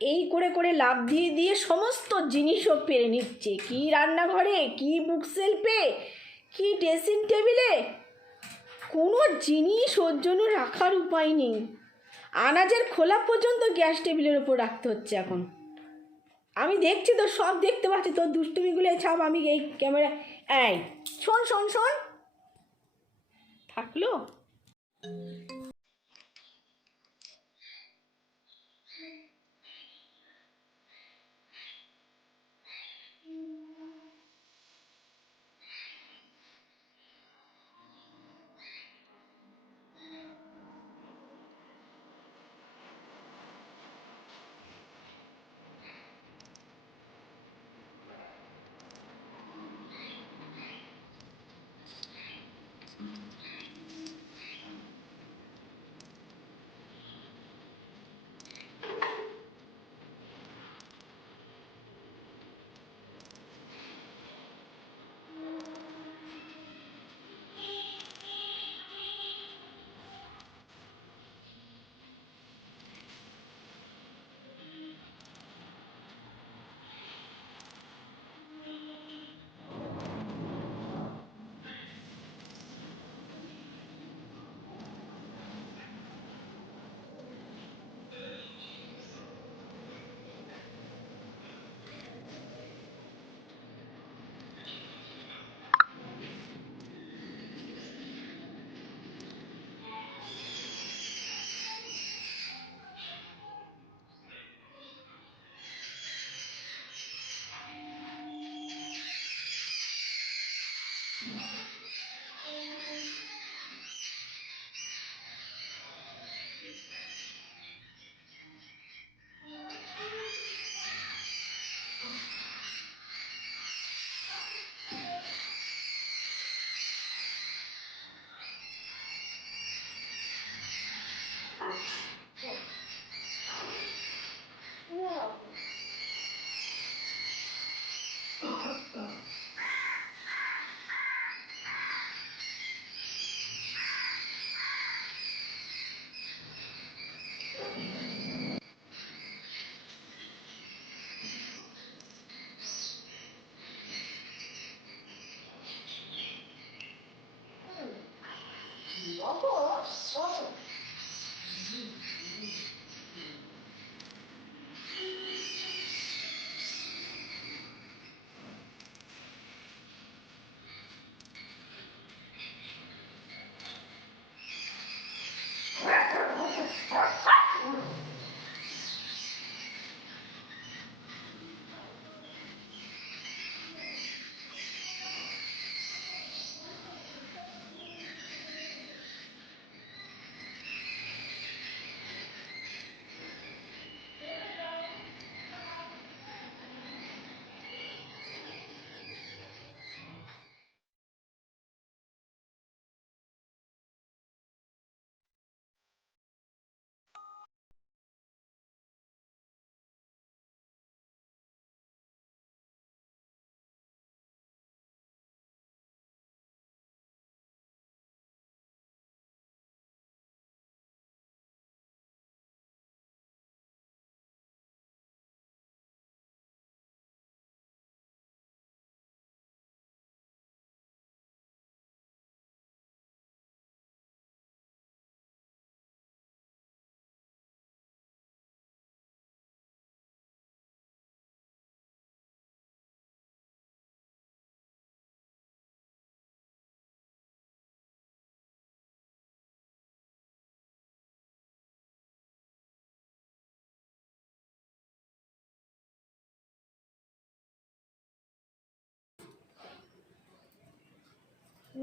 এই করে করে লাফ দিয়ে দিয়ে সমস্ত জিনিসও পেরে নিচ্ছে, কি রান্নাঘরে, কি বুক সেলফে, কি ড্রেসিং টেবিলে, কোনো জিনিস ওর জন্য রাখার উপায় নেই। আনাজের খোলা পর্যন্ত গ্যাস টেবিলের ওপর রাখতে হচ্ছে এখন। আমি দেখছি তো, সব দেখতে পাচ্ছি তোর দুষ্টুমিগুলো, ছাপ আমি এই ক্যামেরা। এই শোন শোন শোন, থাকলো।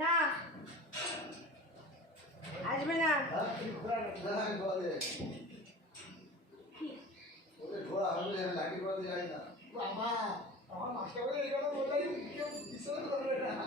না আসবে না। আমার মাস্টার বলে এই কথা বললেই কেউ বিশ্বাস করবে না।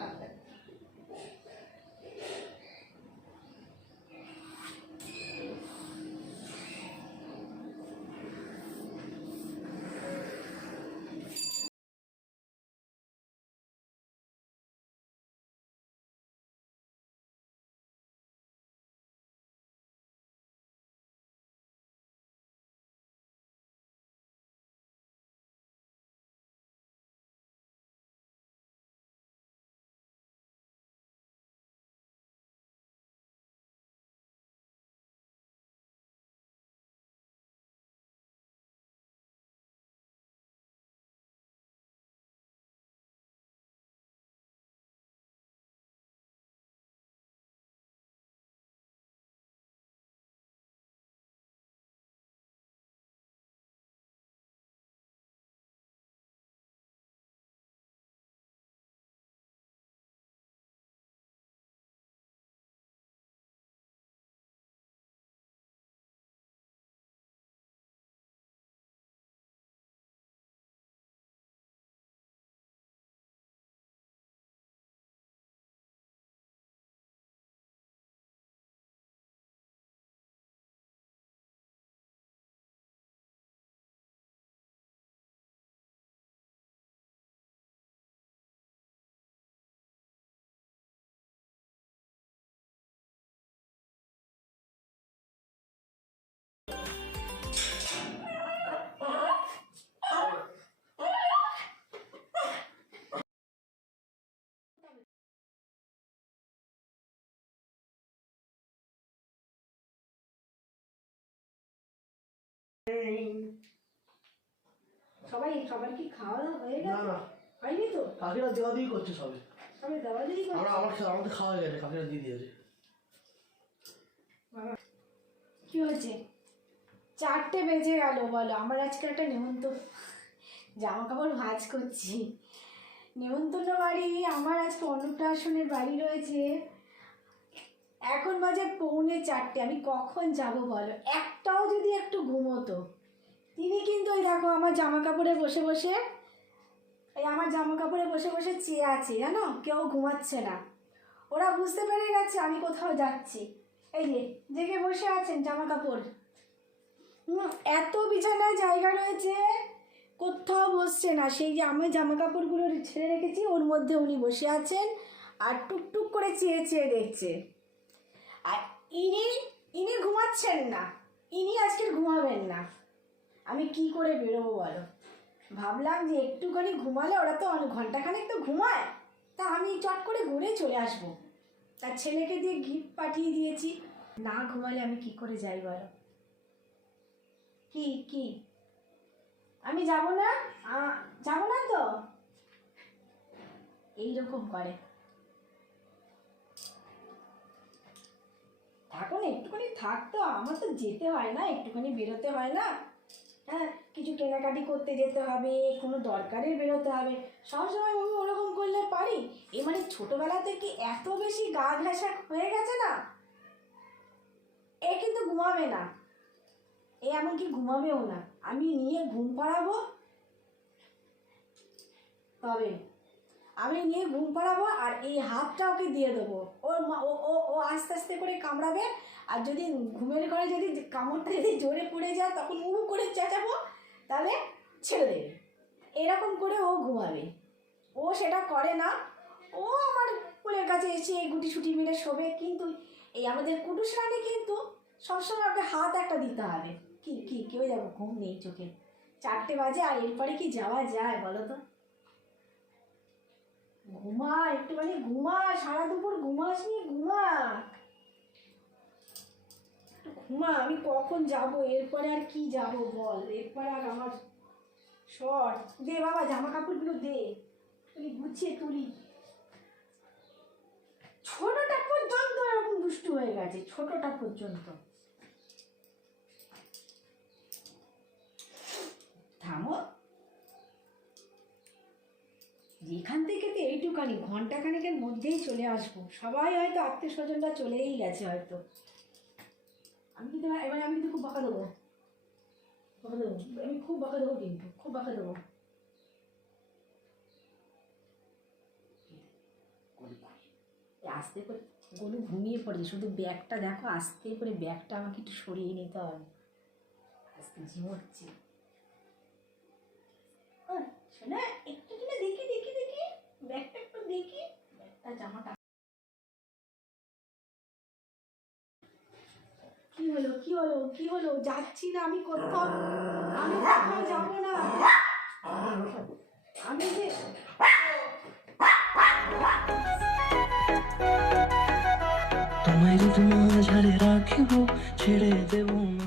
সবার কি খাওয়া দাওয়া হয়ে না গেছে? না, হয়নি তো? কাকিরা দেওয়া দিয়ে করছে সবে। সবাই দেওয়া দেরি করছে? আমাদের খাওয়া হয়ে গেছে, কাকিরা দিয়ে দিয়েছে। বাবা কি হয়েছে? 4টে বেজে গেল বলো, আমার আজকে একটা নেমন্তন্ন, জামা কাপড় ভাঁজ করছি, নেমন্তন্ন বাড়ি, আমার আজকে অন্নপ্রাশনের বাড়ি রয়েছে, এখন বাজে 3:45, আমি কখন যাব বলো? একটাও যদি একটু ঘুমোতো। তিনি কিন্তু ওই দেখো আমার জামা কাপড়ে বসে বসে, আমার জামা কাপড়ে বসে বসে চেয়ে আছে জানো, কেউ ঘুমাচ্ছে না, ওরা বুঝতে পেরে গেছে আমি কোথাও যাচ্ছি, এই যে জেগে বসে আছেন জামা কাপড়, এত বিছানায় জায়গা রয়েছে, কোথাও বসছে না, সেই যে আমি জামা কাপড়গুলো ছেড়ে রেখেছি ওর মধ্যে উনি বসে আছেন আর টুকটুক করে চেয়ে চেয়ে দেখছে। আর ইনি ঘুমাচ্ছেন না, ইনি আজকে ঘুমাবেন না, আমি কি করে বেরোবো বলো? ভাবলাম যে একটুখানি ঘুমালে, ওরা তো ঘন্টাখানেক তো ঘুমায়, তা আমি চট করে ঘুরে চলে আসবো, তার ছেলেকে দিয়ে গিফট পাঠিয়ে দিয়েছি, না ঘুমালে আমি কি করে যাই বলো? কি আমি যাব না? যাব না তো, এইরকম করে। থাকো না, একটুখানি থাকতো, আমার তো যেতে হয় না, একটুখানি বেরোতে হয় না, হ্যাঁ কিছু কেনাকাটি করতে যেতে হবে, কোনো দরকারে বেরোতে হবে, সবসময় আমি ওরকম করলে পারি? এ মানে ছোটোবেলা থেকে এত বেশি গা ঘেঁষা হয়ে গেছে না, এ কিন্তু ঘুমাবে না, এ এমনকি ঘুমাবেও না, আমি নিয়ে ঘুম পাড়াবো, তবে আমি নিয়ে ঘুম পাড়াবো, আর এই হাতটা ওকে দিয়ে দেবো, ও আস্তে আস্তে করে কামড়াবে, আর যদি ঘুমের ঘরে যদি কামড়টা যদি জোরে পড়ে যায় তখন করে চেঁচাবো, তাহলে ছেড়ে দেবে, এরকম করে ও ঘুমাবে, ও সেটা করে না, ও আমার কোলের কাছে এসে গুটি সুটি মেরে শোবে, কিন্তু এই আমাদের কুটুস রানী কিন্তু সবসময় ওকে হাত একটা দিতে হবে, কেউ যাবো, ঘুম নেই চোখে, 4টে বাজে, আর এরপরে কি যাওয়া যায় বলো তো? ঘুমা একটুখানি, ঘুমা, সারা দুপুর ঘুমাসনি, ঘুমা ঘুমা, আমি কখন যাব এরপরে? আর কি যাব বল, এরপরে আর আমার শর্ট দে বাবা, জামা কাপড়গুলো দে, গুছিয়ে তুলি, ছোটটা পর্যন্ত এরকম দুষ্টু হয়ে গেছে, ছোটটা পর্যন্ত। থামো, যেখান থেকে তো এইটুখানি ঘন্টাখানেকের মধ্যেই চলে আসবো, সবাই হয়তো আত্মীয় স্বজনরা চলেই গেছে হয়তো, আমি কিন্তু এবার আমি কিন্তু খুব বকা দেবো, আমি খুব বকা দেবো, কিন্তু খুব বকা দেবো। আস্তে করে গরু ঘুমিয়ে পড়ে, শুধু ব্যাগটা দেখো, আস্তে করে ব্যাগটা আমাকে একটু সরিয়ে নিতে হবে, আস্তে ঝিমোচ্ছে, শোনা একটু দেখি ব্যাগটা একটু দেখি, ব্যাগটা জামাটা কি হলো যাচ্ছি না আমি কোথাও, আমি কোথাও যাবো না, আমি যে তোমায় যদি মাঝারে রাখিব ছেড়ে দেব না।